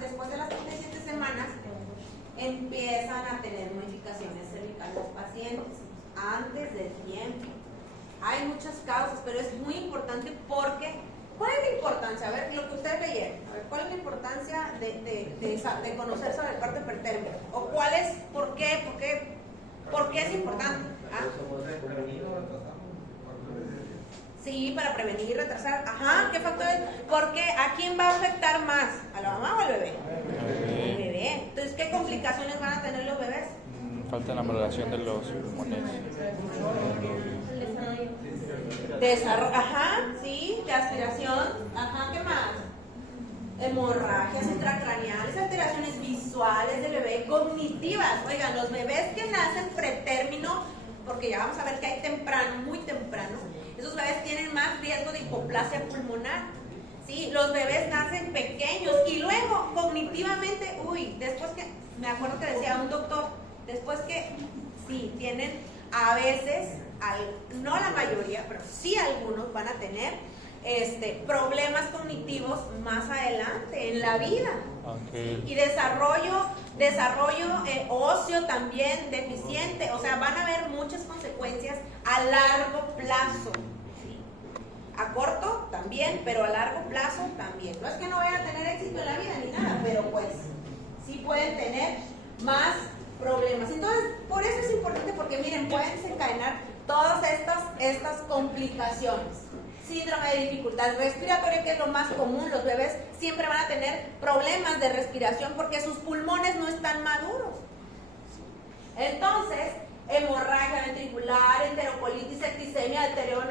después de las 37 semanas, empiezan a tener modificaciones cervicales los pacientes antes del tiempo. Hay muchas causas, pero es muy importante porque, ¿cuál es la importancia? A ver, lo que ustedes leyeron, a ver, ¿cuál es la importancia de conocer sobre el parto pretérmino? ¿O cuál es, por qué es importante? ¿Ah? Sí, para prevenir y retrasar. Ajá, ¿qué factores? Porque ¿a quién va a afectar más? ¿A la mamá o al bebé? Al bebé. Entonces, ¿qué complicaciones van a tener los bebés? Falta la maduración de los pulmones. Desarrollo, ajá, sí, de aspiración, ajá, ¿qué más? Hemorragias intracraneales, alteraciones visuales del bebé, cognitivas. Oigan, los bebés que nacen pretérmino, porque ya vamos a ver que hay temprano, muy temprano, esos bebés tienen más riesgo de hipoplasia pulmonar. Sí, los bebés nacen pequeños y luego cognitivamente, después que, me acuerdo que decía un doctor, después que, sí, tienen a veces, no la mayoría, pero sí algunos van a tener problemas cognitivos más adelante en la vida. Okay. Y desarrollo óseo también deficiente, o sea, van a haber muchas consecuencias a largo plazo. ¿Sí? A corto también, pero a largo plazo también. No es que no vayan a tener éxito en la vida ni nada, pero pues sí pueden tener más problemas. Entonces, por eso es importante, porque miren, pueden desencadenar todas estas complicaciones. Síndrome de dificultad respiratoria, que es lo más común. Los bebés siempre van a tener problemas de respiración porque sus pulmones no están maduros. Entonces, hemorragia ventricular, enterocolitis, septicemia, deterioro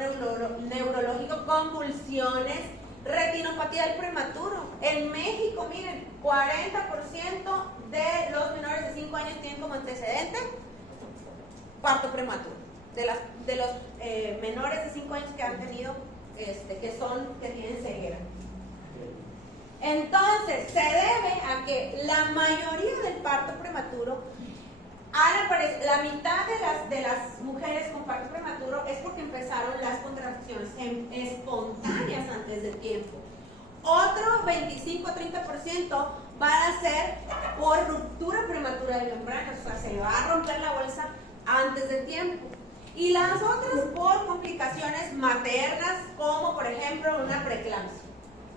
neurológico, convulsiones, retinopatía del prematuro. En México, miren, 40% de los menores de 5 años tienen como antecedente parto prematuro. De los menores de 5 años que han tenido, que tienen ceguera. Entonces, se debe a que la mayoría del parto prematuro, la mitad de las mujeres con parto prematuro es porque empezaron las contracciones espontáneas antes de tiempo. Otro 25-30% van a ser por ruptura prematura de membranas, o sea, se va a romper la bolsa antes de tiempo. Y las otras por complicaciones maternas, como por ejemplo una preeclampsia.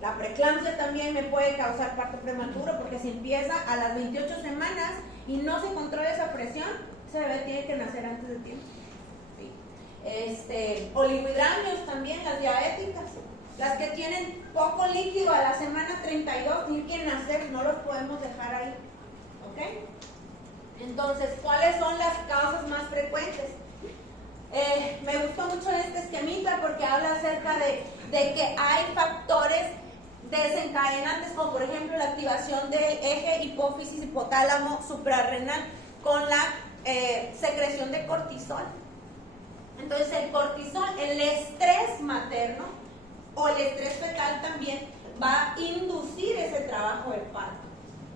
La preeclampsia también me puede causar parto prematuro, porque si empieza a las 28 semanas y no se controla esa presión, ese bebé tiene que nacer antes de tiempo. ¿Sí? Oligohidramnios también, las diabéticas, las que tienen poco líquido a la semana 32, tienen que nacer, no los podemos dejar ahí. ¿Ok? Entonces, ¿cuáles son las causas más frecuentes? Me gustó mucho este esquemita porque habla acerca de que hay factores desencadenantes, como por ejemplo la activación del eje hipófisis hipotálamo suprarrenal con la secreción de cortisol. Entonces el cortisol, el estrés materno o el estrés fetal también va a inducir ese trabajo del parto.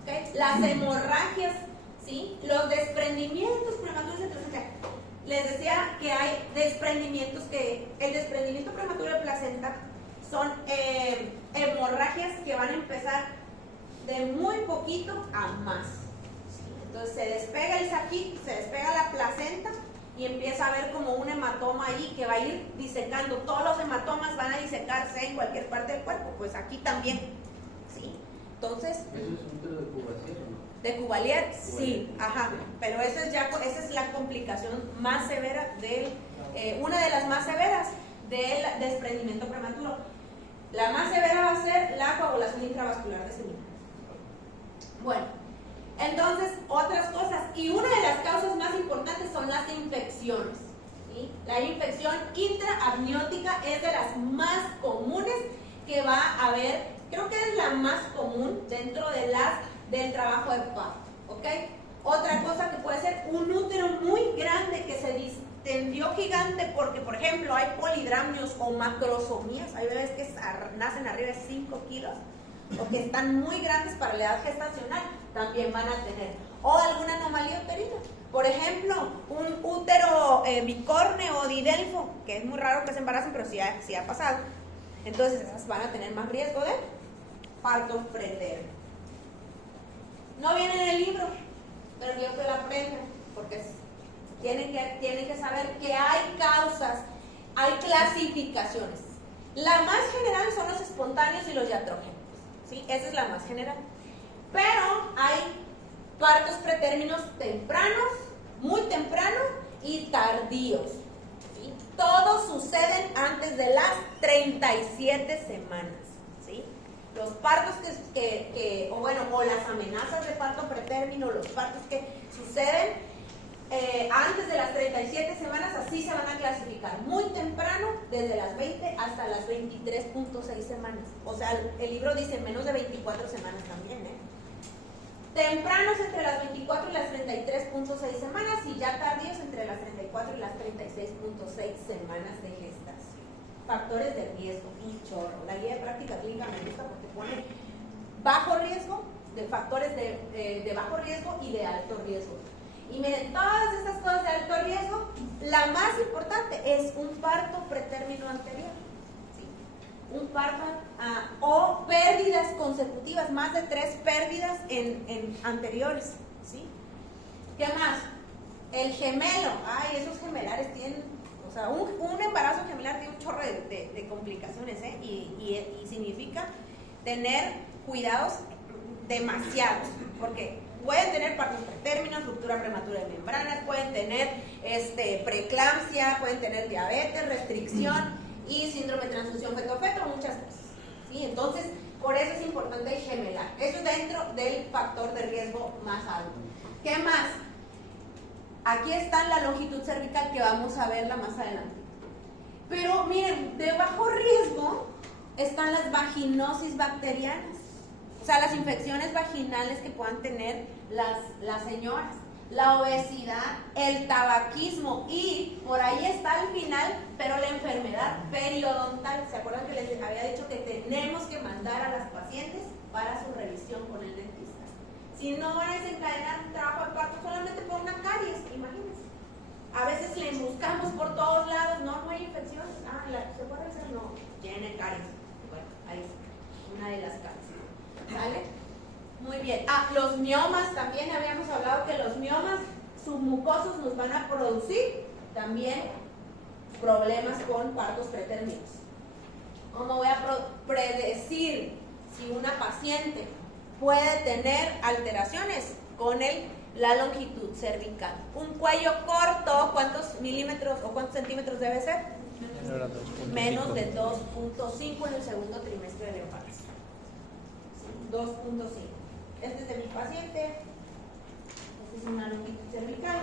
¿Okay? Las hemorragias, ¿sí? Los desprendimientos prematuros de placenta. Les decía que hay desprendimientos, que el desprendimiento prematuro de placenta son hemorragias que van a empezar de muy poquito a más. ¿Sí? Entonces se despega el saquito, se despega la placenta y empieza a haber como un hematoma ahí que va a ir disecando. Todos los hematomas van a disecarse en cualquier parte del cuerpo, pues aquí también. ¿Sí? Entonces, ¿Eso es un pedo de cubación, no? de Cuvalier, sí, ajá, pero esa es la complicación más severa una de las más severas del desprendimiento prematuro. La más severa va a ser la coagulación intravascular disseminada. Bueno, entonces, otras cosas, y una de las causas más importantes son las infecciones. ¿Sí? La infección intraamniótica es de las más comunes que va a haber, creo que es la más común dentro del trabajo de parto, ¿ok? Otra cosa que puede ser un útero muy grande que se distendió gigante porque, por ejemplo, hay polidramnios o macrosomías, hay bebés que nacen arriba de 5 kilos o que están muy grandes para la edad gestacional, también van a tener, o alguna anomalía uterina. Por ejemplo, un útero bicórneo o didelfo, que es muy raro que se embaracen, pero sí ha pasado. Entonces, esas van a tener más riesgo de parto pretérmino. No viene en el libro, pero yo que lo aprendan, porque tienen que saber que hay causas, hay clasificaciones. La más general son los espontáneos y los diatrógenos, ¿sí? Esa es la más general. Pero hay partos pretérminos tempranos, muy tempranos y tardíos, ¿sí? Todos suceden antes de las 37 semanas, ¿sí? Los partos o las amenazas de parto pretérmino, los partos que suceden antes de las 37 semanas, así se van a clasificar. Muy temprano, desde las 20 hasta las 23.6 semanas. O sea, el libro dice menos de 24 semanas también, ¿eh? Tempranos entre las 24 y las 33.6 semanas y ya tardíos entre las 34 y las 36.6 semanas de gestación. Factores de riesgo, un chorro. La guía de práctica clínica me gusta porque pone bajo riesgo, de factores de bajo riesgo y de alto riesgo. Y miren, todas estas cosas de alto riesgo, la más importante es un parto pretérmino anterior, ¿sí? Un parto o pérdidas consecutivas, más de 3 pérdidas en anteriores, ¿sí? ¿Qué más? El gemelo, esos gemelares tienen, o sea, un embarazo gemelar tiene un chorro de complicaciones, ¿eh? Y significa tener cuidados demasiados, porque pueden tener partos pretérminos, ruptura prematura de membranas, pueden tener preeclampsia, pueden tener diabetes, restricción y síndrome de transfusión feto-feto, muchas cosas, ¿sí? Entonces, por eso es importante el gemelar. Eso es dentro del factor de riesgo más alto. ¿Qué más? Aquí está la longitud cervical, que vamos a verla más adelante. Pero miren, de bajo riesgo están las vaginosis bacterianas. O sea, las infecciones vaginales que puedan tener las señoras, la obesidad, el tabaquismo y por ahí está al final, pero la enfermedad periodontal. ¿Se acuerdan que les había dicho que tenemos que mandar a las pacientes para su revisión con el dentista? Si no van a desencadenar un trabajo de parto solamente por una caries, imagínense. A veces le buscamos por todos lados, no hay infecciones. ¿Se puede hacer? No, tiene caries. Bueno, ahí está, una de las caries. ¿Vale? Muy bien. Los miomas también, habíamos hablado que los miomas submucosos nos van a producir también problemas con partos pretérminos. ¿Cómo voy a predecir si una paciente puede tener alteraciones? Con la longitud cervical. Un cuello corto, ¿cuántos milímetros o cuántos centímetros debe ser? Menos de 2.5 en el segundo trimestre del embarazo. 2.5. Este es de mi paciente. Esta es una longitud cervical.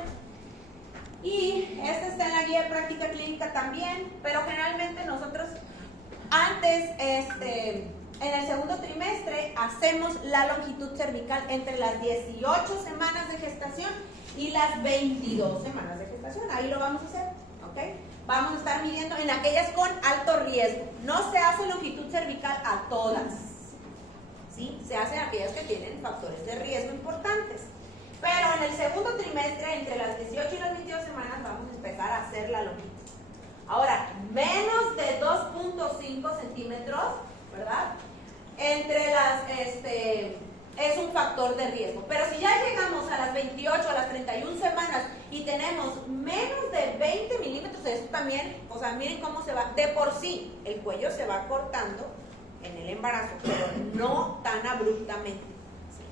Y esta está en la guía de práctica clínica también, pero generalmente nosotros antes, en el segundo trimestre, hacemos la longitud cervical entre las 18 semanas de gestación y las 22 semanas de gestación. Ahí lo vamos a hacer, ¿ok? Vamos a estar midiendo en aquellas con alto riesgo. No se hace longitud cervical a todas, ¿sí? Se hacen aquellas que tienen factores de riesgo importantes. Pero en el segundo trimestre, entre las 18 y las 22 semanas, vamos a empezar a hacer la longitud. Ahora, menos de 2.5 centímetros, ¿verdad? Entre es un factor de riesgo. Pero si ya llegamos a las 28, a las 31 semanas y tenemos menos de 20 milímetros, eso también, o sea, miren cómo se va. De por sí, el cuello se va cortando en el embarazo, pero no tan abruptamente. ¿Sí?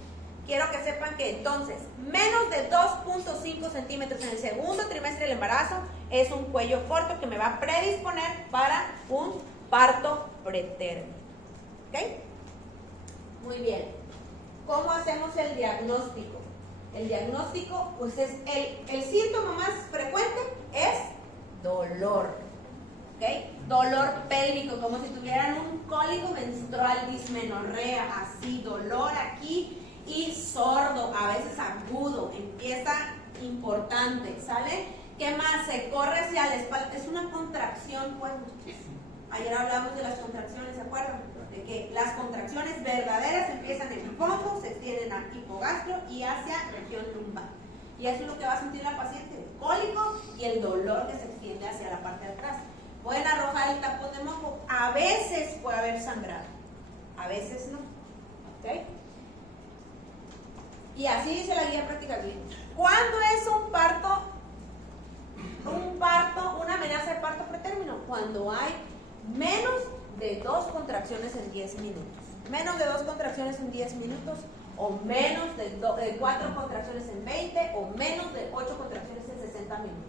Quiero que sepan que entonces, menos de 2.5 centímetros en el segundo trimestre del embarazo es un cuello corto que me va a predisponer para un parto pretérmino. ¿Ok? Muy bien. ¿Cómo hacemos el diagnóstico? El diagnóstico, pues es el síntoma más frecuente es dolor. ¿Ok? Dolor pélvico, como si tuvieran un cólico menstrual, dismenorrea, así, dolor aquí y sordo, a veces agudo, empieza importante, ¿sale? ¿Qué más? Se corre hacia la espalda, es una contracción, pues. Ayer hablamos de las contracciones, ¿se acuerdan? De que las contracciones verdaderas empiezan en el fondo, se extienden al hipogastro y hacia región lumbar. Y eso es lo que va a sentir la paciente, el cólico y el dolor que se extiende hacia la parte de atrás. Pueden arrojar el tapón de moco, a veces puede haber sangrado, a veces no. ¿Ok? Y así dice la guía práctica clínica. ¿Cuándo es un parto, una amenaza de parto pretérmino? Cuando hay menos de 2 contracciones en 10 minutos. Menos de 2 contracciones en 10 minutos, o menos de 4 contracciones en 20, o menos de 8 contracciones en 60 minutos.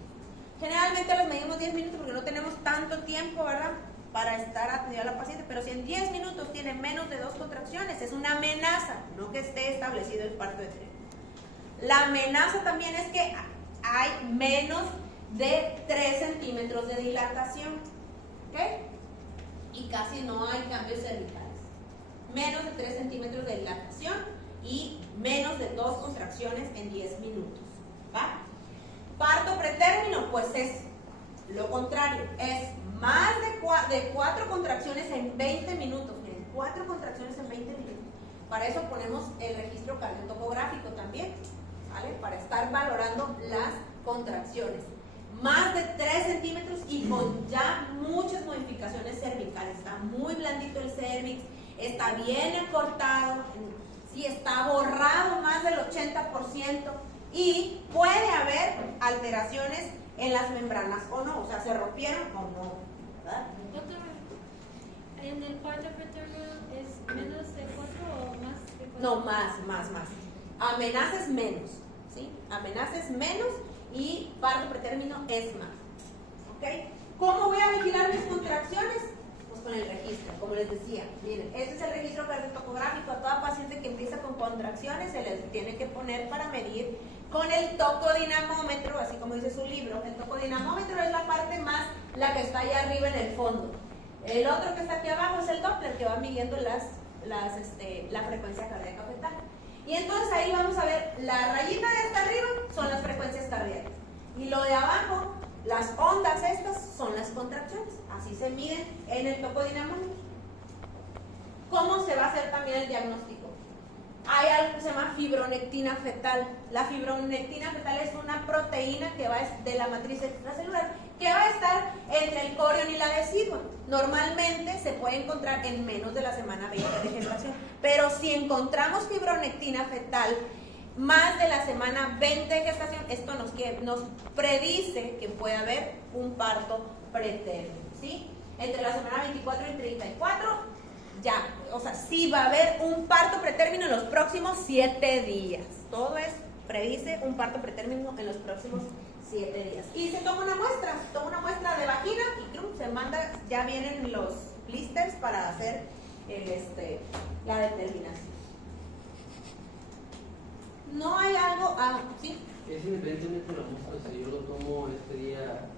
Generalmente las medimos 10 minutos porque no tenemos tanto tiempo, ¿verdad?, para estar atendiendo a la paciente, pero si en 10 minutos tiene menos de 2 contracciones, es una amenaza, no que esté establecido el parto pretérmino. La amenaza también es que hay menos de 3 centímetros de dilatación, ¿ok? Y casi no hay cambios cervicales. Menos de 3 centímetros de dilatación y menos de 2 contracciones en 10 minutos, ¿va? Parto pretérmino, pues es lo contrario, es más de 4 contracciones en 20 minutos. Miren, 4 contracciones en 20 minutos. Para eso ponemos el registro cardiotocográfico también, ¿vale? Para estar valorando las contracciones. Más de 3 centímetros y con ya muchas modificaciones cervicales. Está muy blandito el cervix, está bien acortado, sí, está borrado más del 80% y puede haber alteraciones en las membranas o no, o sea, se rompieron o no, ¿verdad? Doctor, ¿en el parto pretérmino es menos de 4 o más de 4? No, más. Amenaza es menos, ¿sí? Amenaza es menos y parto pretérmino es más, ¿ok? ¿Cómo voy a vigilar mis contracciones? Pues con el registro, como les decía. Miren, este es el registro cardiotocográfico. A toda paciente que empieza con contracciones se les tiene que poner para medir con el tocodinamómetro, así como dice su libro. El tocodinamómetro es la parte más, la que está allá arriba en el fondo. El otro que está aquí abajo es el Doppler, que va midiendo la frecuencia cardíaca fetal. Y entonces ahí vamos a ver, la rayita de hasta arriba son las frecuencias cardíacas. Y lo de abajo, las ondas estas, son las contracciones. Así se miden en el tocodinamómetro. ¿Cómo se va a hacer también el diagnóstico? Hay algo que se llama fibronectina fetal. La fibronectina fetal es una proteína que va de la matriz extracelular, que va a estar entre el corión y la decidua. Normalmente se puede encontrar en menos de la semana 20 de gestación, pero si encontramos fibronectina fetal más de la semana 20 de gestación, esto nos predice que puede haber un parto pretérmino, ¿sí? Entre la semana 24 y 34 ya, o sea, sí va a haber un parto pretérmino en los próximos 7 días. Todo es, predice un parto pretérmino en los próximos 7 días. Y se toma una muestra de vagina y se manda, ya vienen los blisters para hacer la determinación. No hay algo, sí. Es independientemente de la muestra, si yo lo tomo este día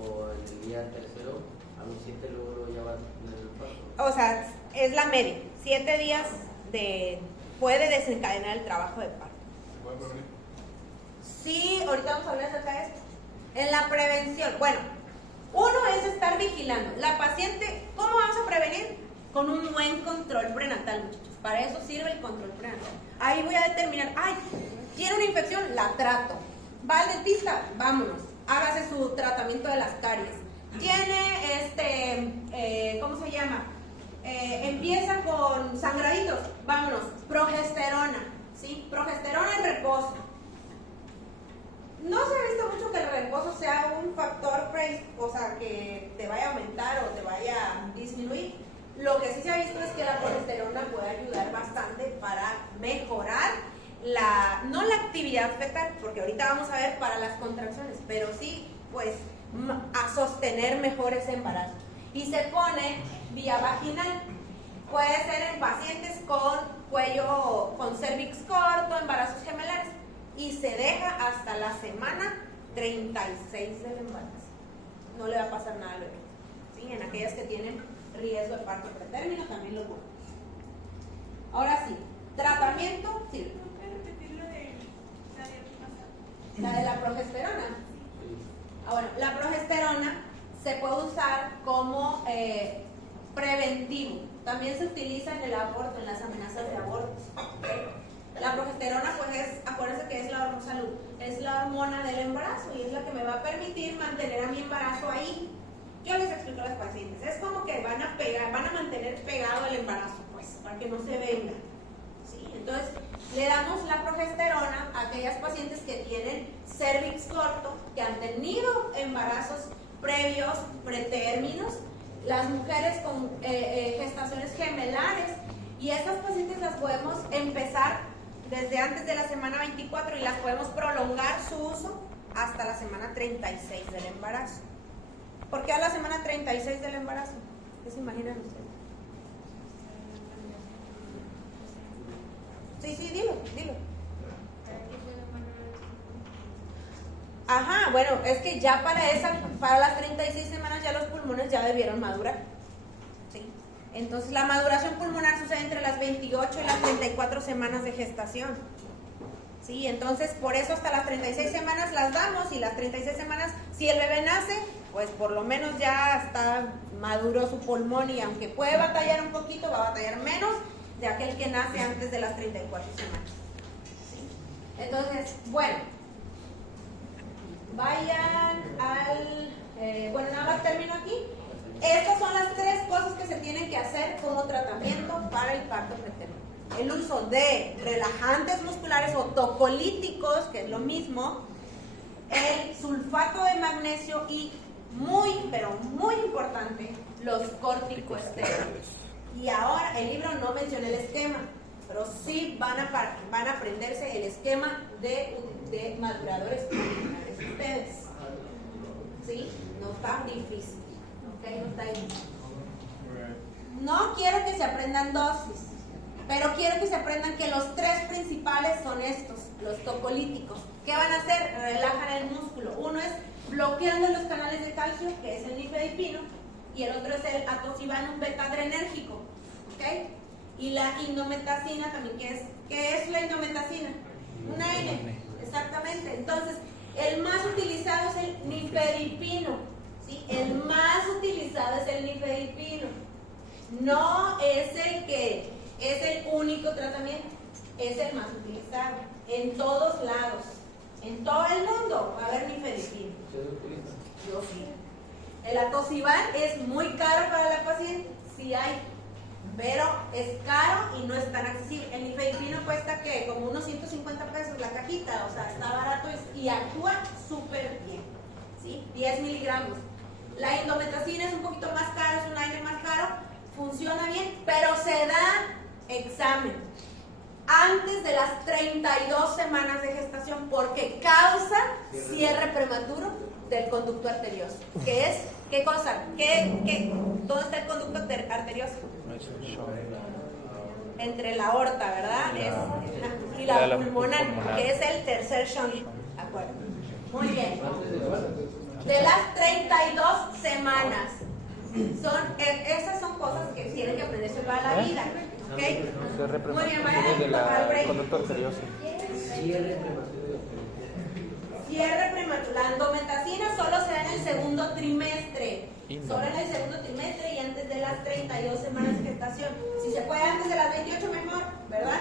o el día tercero, a los 7 luego ya va a tener el parto. O sea, es la media. 7 días puede desencadenar el trabajo de parto. ¿Puede prevenir? Sí, ahorita vamos a hablar acerca de esto. En la prevención, bueno, uno es estar vigilando. La paciente, ¿cómo vamos a prevenir? Con un buen control prenatal, muchachos. Para eso sirve el control prenatal. Ahí voy a determinar, tiene una infección, la trato. Va al dentista, vámonos. Hágase su tratamiento de las caries. Tiene, ¿cómo se llama? Empieza con sangraditos, vámonos. Progesterona, ¿sí? Progesterona en reposo. No se ha visto mucho que el reposo sea un factor, o sea, que te vaya a aumentar o te vaya a disminuir. Lo que sí se ha visto es que la progesterona puede ayudar bastante para mejorar no la actividad fetal, porque ahorita vamos a ver para las contracciones, pero sí, pues, a sostener mejor ese embarazo. Y se pone vía vaginal. Puede ser en pacientes con cuello, con cervix corto, embarazos gemelares. Y se deja hasta la semana 36 del embarazo. No le va a pasar nada al bebé. ¿Sí? En aquellas que tienen riesgo de parto pretérmino también lo ponemos. Ahora sí, tratamiento, sí. ¿Puedes repetir lo de La de la progesterona. Bueno, la progesterona se puede usar como preventivo. También se utiliza en el aborto, en las amenazas de abortos. ¿Okay? La progesterona, pues acuérdense que es la hormona del embarazo y es la que me va a permitir mantener a mi embarazo ahí. Yo les explico a los pacientes, es como que van a mantener pegado el embarazo, pues, para que no se venga, ¿sí? ¿sí? Entonces, le damos la progesterona a aquellas pacientes que tienen cervix corto, que han tenido embarazos previos, pretérminos, las mujeres con gestaciones gemelares, y estas pacientes las podemos empezar desde antes de la semana 24 y las podemos prolongar su uso hasta la semana 36 del embarazo. ¿Por qué a la semana 36 del embarazo? ¿Qué se imaginan ustedes? Sí, dilo. Ajá, bueno, es que ya para las 36 semanas ya los pulmones ya debieron madurar. ¿Sí? Entonces la maduración pulmonar sucede entre las 28 y las 34 semanas de gestación. ¿Sí? Entonces por eso hasta las 36 semanas las damos, y las 36 semanas, si el bebé nace, pues por lo menos ya está maduro su pulmón, y aunque puede batallar un poquito, va a batallar menos de aquel que nace antes de las 34 semanas. ¿Sí? Entonces, bueno, vayan bueno, nada más termino aquí. Estas son las 3 cosas que se tienen que hacer como tratamiento para el parto preterno. El uso de relajantes musculares o tocolíticos, que es lo mismo, el sulfato de magnesio y pero muy importante, los corticosteroides. Y ahora el libro no menciona el esquema, pero sí van a aprenderse el esquema de maduradores pulmonares ustedes. ¿Sí? No está difícil. ¿Ok? No está difícil. No quiero que se aprendan dosis, pero quiero que se aprendan que los 3 principales son estos, los tocolíticos. ¿Qué van a hacer? Relajan el músculo. Uno es bloqueando los canales de calcio, que es el nifedipino, y el otro es el atosiban, un beta-adrenérgico. ¿Ok? Y la indometacina también, ¿qué es la indometacina? Una N, exactamente. Entonces, el más utilizado es el nifedipino, ¿sí? El más utilizado es el nifedipino. No es el que es el único tratamiento, es el más utilizado en todos lados. En todo el mundo va a haber nifedipino. Yo sí. El atosiban es muy caro para la paciente, sí hay, pero es caro y no es tan accesible. El nifedipino cuesta que como unos 150 pesos la cajita, o sea, está barato y actúa súper bien, ¿sí? 10 miligramos. La indometacina es un poquito más caro, es un aire más caro, funciona bien, pero se da examen antes de las 32 semanas de gestación porque causa cierre prematuro del conducto arterioso. ¿Qué es? ¿Qué cosa? ¿Dónde está el conducto arterioso? Entre la aorta, ¿verdad? Y la pulmonar, que es el tercer shunt. ¿De acuerdo? Muy bien. De las 32 semanas. Esas son cosas que tienen que aprenderse para la vida. ¿Ok? Muy bien, vayan al break. Cierre prematuro. La endometacina solo se da en el segundo trimestre. Solo en el segundo trimestre y antes de las 32 semanas de gestación. Si se puede antes de las 28 mejor, ¿verdad?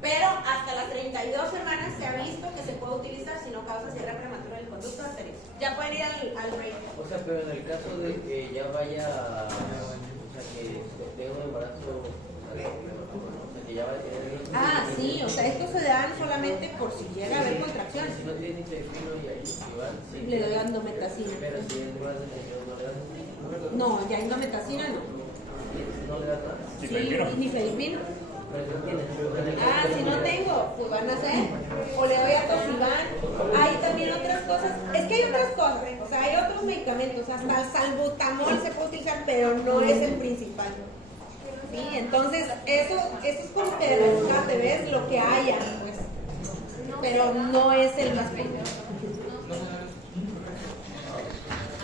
Pero hasta las 32 semanas se ha visto que se puede utilizar si no causa cierre prematuro del conducto arterioso. Ya pueden ir al break. O sea, pero en el caso de que ya vaya, o sea, que tenga un embarazo, o sea, que ya vaya a tener... Sí, o sea, estos se dan solamente por si llega a haber contracciones. Si no tiene nifedipino y ahí igual, sí. Le doy endometacina. Pero si es igual no le das... No, ya endometacina no. ¿No le das nada? Sí, nifedipino. Pero si no tiene... Si no tengo, pues van a hacer. O le doy atosiban. Hay también otras cosas. Es que hay otras cosas, o sea, hay otros medicamentos. Hasta el salbutamol se puede utilizar, pero no es el principal. ¿Sí? Entonces, eso es como que de rescate, ¿ves? Lo que haya, pues. Pero no es el más principal.